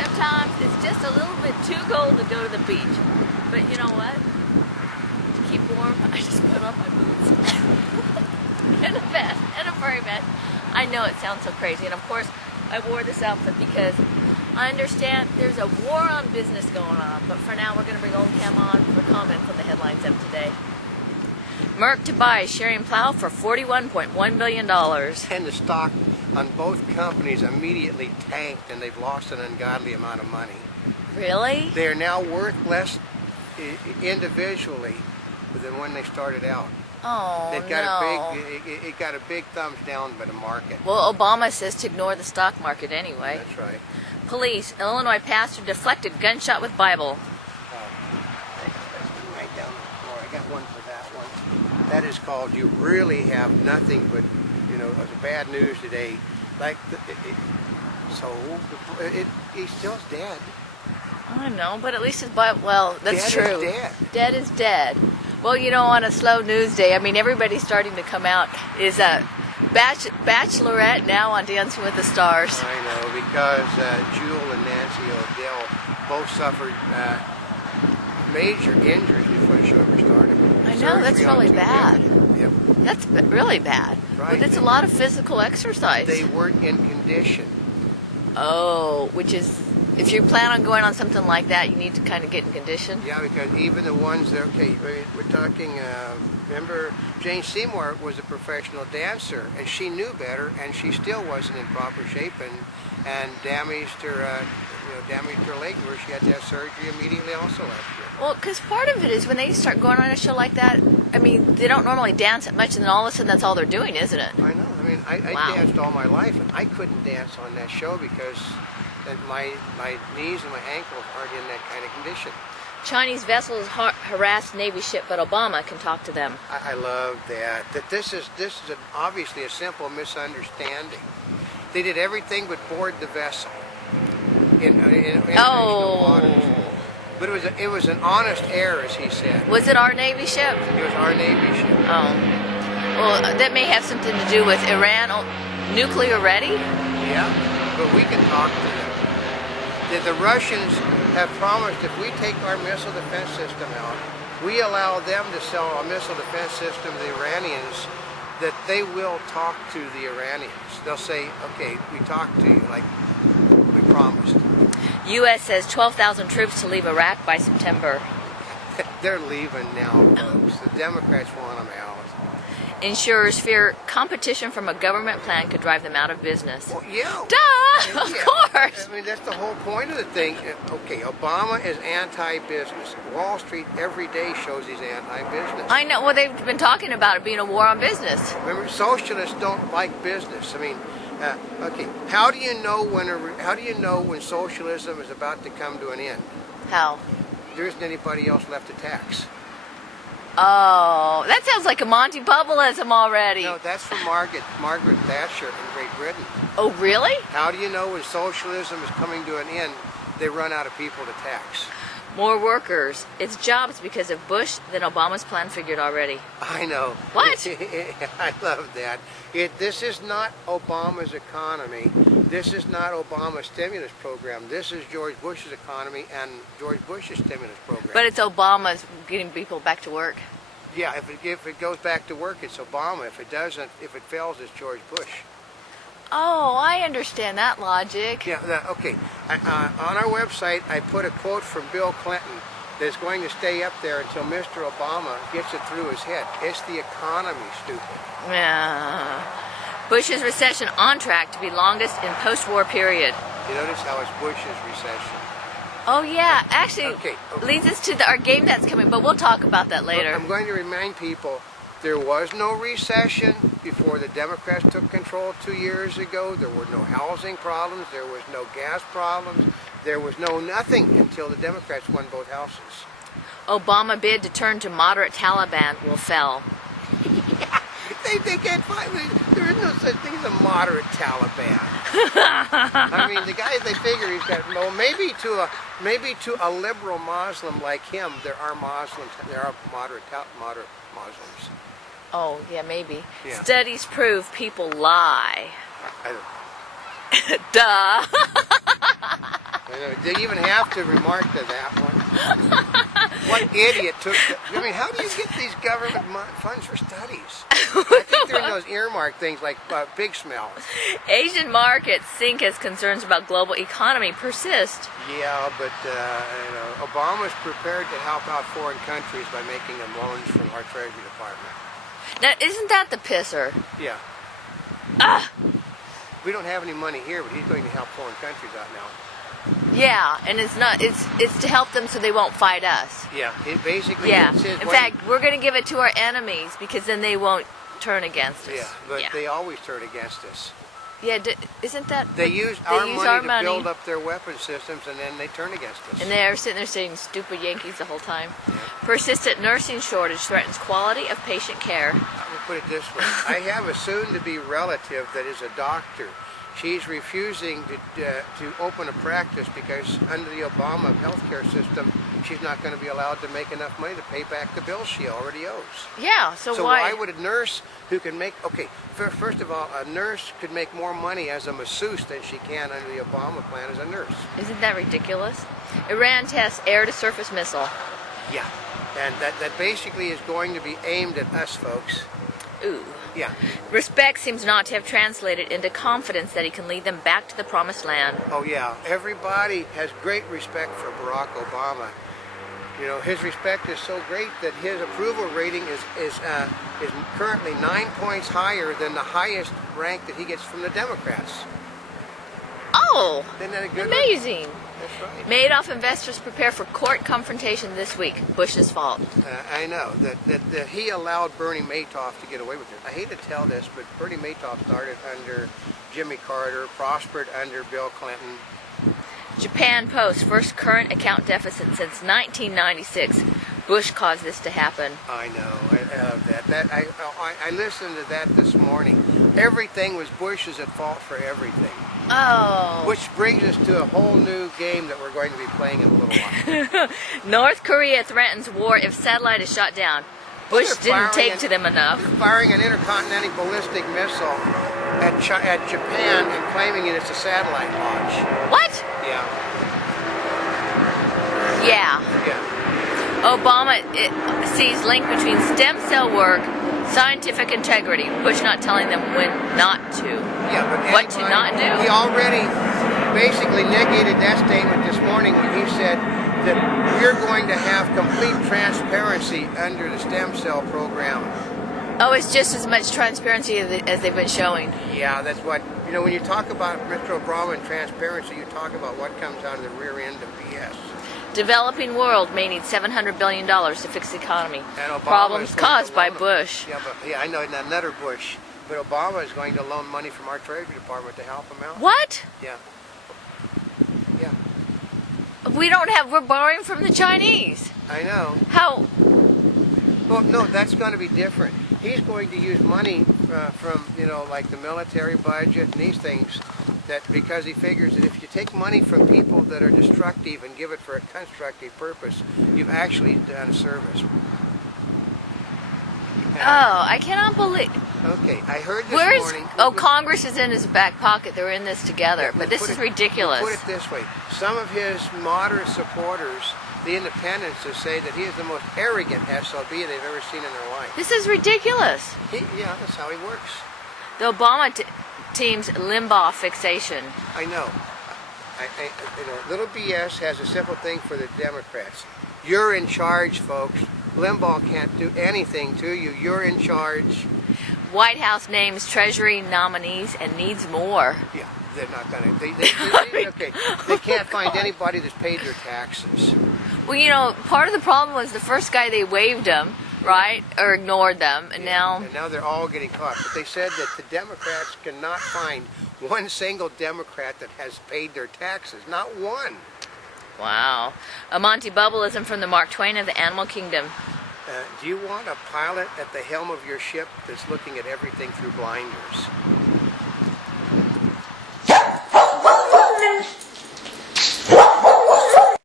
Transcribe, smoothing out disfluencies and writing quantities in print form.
Sometimes it's just a little bit too cold to go to the beach. But you know what? To keep warm, I just put on my boots. And a vest, and a furry vest. I know it sounds so crazy, and of course I wore this outfit because I understand there's a war on business going on, but for now we're going to bring Oldecam on for comment on the headlines of today. Merck to buy Sharing Plow for $41.1 billion. And the stock on both companies immediately tanked, and they've lost an ungodly amount of money. Really? They are now worth less individually than when they started out. Oh, They've got no. it got a big thumbs down by the market. Well, Obama says to ignore the stock market anyway. That's right. Police, Illinois pastor deflected gunshot with Bible. Right down the floor. I got one for that one. That is called "You Really Have Nothing But," you know, it's bad news today. Like, he's still dead. I know, but at least his Bible. Well, that's Dead true. is dead. Dead is dead. Well, you know, on a slow news day, I mean, everybody's starting to come out. Is a Bachelorette now on Dancing with the Stars? I know, because Jewel and Nancy O'Dell both suffered major injuries before the show ever started. I know, that's really bad. Yep. That's really bad. Right. But it's a lot of physical exercise. They weren't in condition. Oh, which is, if you plan on going on something like that, you need to kind of get in condition. Yeah, because even the ones that, okay, we're talking, remember Jane Seymour was a professional dancer, and she knew better, and she still wasn't in proper shape, and damaged her leg where she had to have surgery immediately also last year. Well, because part of it is when they start going on a show like that, I mean, they don't normally dance that much, and then all of a sudden that's all they're doing, isn't it? I know. I mean, I Wow. danced all my life, and I couldn't dance on that show because my knees and my ankles aren't in that kind of condition. Chinese vessels harassed Navy ship, but Obama can talk to them. I love that. That this is obviously a simple misunderstanding. They did everything but board the vessel in international waters. But it was an honest error, as he said. Was it our Navy ship? It was our Navy ship. Oh. Well, that may have something to do with Iran nuclear ready? Yeah, but we can talk to them. The Russians have promised if we take our missile defense system out, we allow them to sell a missile defense system to the Iranians, that they will talk to the Iranians. They'll say, okay, we talked to you like we promised. U.S. says 12,000 troops to leave Iraq by September. They're leaving now, folks. The Democrats want them out. Insurers fear competition from a government plan could drive them out of business. Well, yeah. Duh! Of course! I mean, that's the whole point of the thing. Okay, Obama is anti-business. Wall Street every day shows he's anti-business. I know. Well, they've been talking about it being a war on business. Remember, socialists don't like business. I mean, okay, how do you know when socialism is about to come to an end? How? There isn't anybody else left to tax. Oh, that sounds like a Monty Pythonism already. No, that's from Margaret Thatcher in Great Britain. Oh, really? How do you know when socialism is coming to an end? They run out of people to tax. More workers. It's jobs because of Bush than Obama's plan figured already. I know. What? I love that. This is not Obama's economy. This is not Obama's stimulus program. This is George Bush's economy and George Bush's stimulus program. But it's Obama's getting people back to work. Yeah, if it goes back to work, it's Obama. If it doesn't, if it fails, it's George Bush. Oh, I understand that logic. Yeah, okay. On our website, I put a quote from Bill Clinton that's going to stay up there until Mr. Obama gets it through his head. It's the economy, stupid. Yeah. Bush's recession on track to be longest in post-war period. You notice how it's Bush's recession. Oh, yeah. Actually, Okay. leads us to our game that's coming, but we'll talk about that later. I'm going to remind people there was no recession before the Democrats took control 2 years ago. There were no housing problems. There was no gas problems. There was no nothing until the Democrats won both houses. Obama bid to turn to moderate Taliban will fail. They can't find me. There is no such thing as a moderate Taliban. I mean, the guy, they figure he's got, well, maybe to a liberal Muslim like him, there are moderate Muslims. Oh, yeah, maybe. Yeah. Studies prove people lie. I don't Duh. I know. They even have to remark to that one. What idiot took I mean, how do you get these government funds for studies? I think they're in those earmark things like Big Smell. Asian markets sink as concerns about global economy persist. Yeah, but you know, Obama's prepared to help out foreign countries by making them loans from our Treasury Department. Now, isn't that the pisser? Yeah. Ah! We don't have any money here, but he's going to help foreign countries out now. Yeah, and it's not. It's to help them so they won't fight us. Yeah, it basically. Yeah. It's In fact, we're going to give it to our enemies because then they won't turn against us. Yeah, but they always turn against us. Yeah, isn't that? They use our money to build up their weapon systems, and then they turn against us. And they're sitting there saying "stupid Yankees" the whole time. Yeah. Persistent nursing shortage threatens quality of patient care. I'm gonna put it this way: I have a soon-to-be relative that is a doctor. She's refusing to open a practice because under the Obama healthcare system, she's not going to be allowed to make enough money to pay back the bills she already owes. Yeah, so why would a nurse who can make, okay, first of all, a nurse could make more money as a masseuse than she can under the Obama plan as a nurse. Isn't that ridiculous? Iran tests air-to-surface missile. Yeah, and that basically is going to be aimed at us folks. Ooh. Yeah. Respect seems not to have translated into confidence that he can lead them back to the promised land. Oh yeah, everybody has great respect for Barack Obama. You know, his respect is so great that his approval rating is currently 9 points higher than the highest rank that he gets from the Democrats. Oh, Isn't that a good amazing. one? That's right. Madoff investors prepare for court confrontation this week. Bush's fault. I know that he allowed Bernie Madoff to get away with it. I hate to tell this, but Bernie Madoff started under Jimmy Carter, prospered under Bill Clinton. Japan Post, first current account deficit since 1996. Bush caused this to happen. I know. I love that. I listened to that this morning. Everything was Bush is at fault for everything. Oh. Which brings us to a whole new game that we're going to be playing in a little while. North Korea threatens war if satellite is shot down. Bush didn't take to them enough. Firing an intercontinental ballistic missile at Japan and claiming it's a satellite launch. What? Yeah. Yeah. Yeah. Obama sees link between stem cell work, scientific integrity. Bush not telling them when not to. Yeah, but what to not do. He already basically negated that statement this morning when he said that we're going to have complete transparency under the stem cell program. Oh, it's just as much transparency as they've been showing. Yeah, that's what, you know, when you talk about Mr. Obama and transparency, you talk about what comes out of the rear end of BS. Developing world may need $700 billion to fix the economy. And Problems caused by Bush. Yeah, I know, another Bush. But Obama is going to loan money from our Treasury Department to help him out. What? Yeah. Yeah. We're borrowing from the Chinese. I know. How? Well, no, that's going to be different. He's going to use money from, you know, like the military budget and these things, that because he figures that if you take money from people that are destructive and give it for a constructive purpose, you've actually done a service. Oh, I cannot believe. Okay, I heard this morning. Oh, Congress is in his back pocket. They're in this together. Yeah, but this is ridiculous. Put it this way. Some of his moderate supporters, the independents, say that he is the most arrogant SOB they've ever seen in their life. This is ridiculous. Yeah, that's how he works. The Obama team's Limbaugh fixation. I know. You know, little BS has a simple thing for the Democrats. You're in charge, folks. Limbaugh can't do anything to you. You're in charge. White House names Treasury nominees and needs more. Yeah, they're not going to. Okay, they can't find anybody that's paid their taxes. Well, you know, part of the problem was the first guy they waived them, right, or ignored them, and now. And now they're all getting caught. But they said that the Democrats cannot find one single Democrat that has paid their taxes. Not one. Wow. A Monty Bubbleism from the Mark Twain of the Animal Kingdom. Do you want a pilot at the helm of your ship that's looking at everything through blinders?